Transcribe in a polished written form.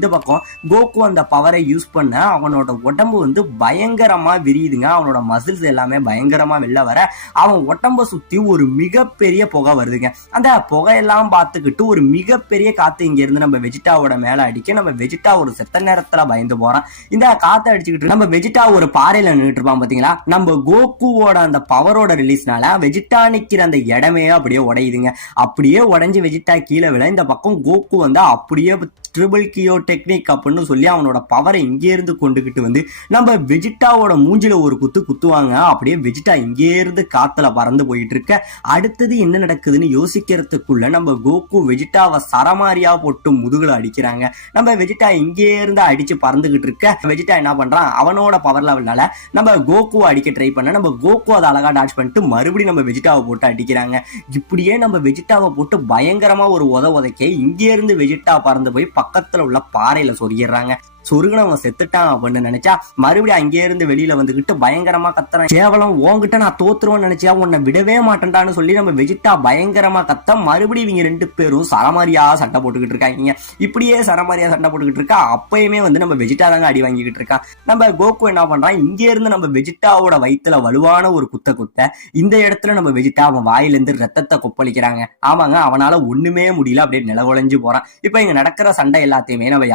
இந்த பக்கம் கோகு அந்த பவரை யூஸ் பண்ண அவனோட உடம்பு பயங்கரமா விரியுதுங்க. அவனோட மசில்ஸ் எல்லாமே பயங்கரமா வெளில வர அவன் உடம்ப சுத்தி ஒரு மிகப்பெரிய புகை வருதுங்க. அந்த புகையெல்லாம் பார்த்துக்கிட்டு ஒரு மிகப்பெரிய காத்து இங்க இருந்து நம்ம வெஜிடாவோட மேல அடிக்க நம்ம வெஜிடா ஒரு செத்த நேரத்துல பயந்து போறான். இந்த காத்தை அடிச்சுக்கிட்டு நம்ம வெஜிடா ஒரு பாறையில நின்றுட்டு இருப்பான் பாத்தீங்களா. நம்ம கோகுவோட அந்த பவரோட ரிலீஸ்னால வெஜிடா நிக்கிற அந்த இடமே அப்படியே உடையுதுங்க. அப்படியே உடைஞ்சு வெஜிடா கீழே விழ இந்த பக்கம் கோகு அப்படியே ட்ரிபிள் கியோ டெக்னிக் அப்படின்னு சொல்லி அவனோட பவரை இங்கே இருந்து கொண்டுகிட்டு நம்ம வெஜிடாவோட மூஞ்சில ஒரு குத்துவாங்க. அப்படியே வெஜிடா இங்கே இருந்து காத்துல பறந்து போயிட்டு இருக்க அடுத்தது என்ன நடக்குதுன்னு யோசிக்கிறதுக்குள்ள நம்ம கோகு வெஜிடாவை சரமாரியா போட்டு முதுகுல அடிக்கிறாங்க. நம்ம வெஜிடா இங்கே இருந்து அடிச்சு பறந்துகிட்டு இருக்க வெஜிடா என்ன பண்றான், அவனோட பவர் லெவல்னால நம்ம கோகுவை அடிக்க ட்ரை பண்ண நம்ம கோகு அதை அழகா டாச் பண்ணிட்டு மறுபடியும் நம்ம வெஜிடாவை போட்டு அடிக்கிறாங்க. இப்படியே நம்ம வெஜிடாவை போட்டு பயங்கரமா ஒரு உதைக்க இங்கே இருந்து வெஜிடா பறந்து போய் பக்கத்துல உள்ள பாறையில சொருகிடுறாங்க. சொருகுனவன் செத்துட்டான் அப்படின்னு நினைச்சா மறுபடியும் அங்கே இருந்து வெளியில வந்துகிட்டு பயங்கரமா கத்துறான். கேவலம் உன்கிட்ட நான் தோத்துருவேன்னு நினைச்சா உன்னை விடவே மாட்டேன்டான்னு சொல்லி நம்ம வெஜிடா பயங்கரமா கத்த மறுபடியும் இவங்க ரெண்டு பேரும் சரமாரியா சண்டை போட்டுக்கிட்டு இருக்காங்க. இப்படியே சரமாரியா சண்டை போட்டுக்கிட்டு இருக்கா. அப்பயுமே நம்ம வெஜிடா தாங்க அடி வாங்கிக்கிட்டு இருக்கான். நம்ம கோகு என்ன பண்றான், இங்கே இருந்து நம்ம வெஜிடாவோட வயிற்றுல வலுவான ஒரு குத்த இந்த இடத்துல நம்ம வெஜிடா அவன் வாயிலிருந்து ரத்தத்தை கொப்பளிக்கிறாங்க. ஆமாங்க, அவனால ஒண்ணுமே முடியல, அப்படியே நிலவொழிஞ்சு போறான். இப்ப இங்க நடக்கிற சண்டை எல்லாத்தையுமே நம்ம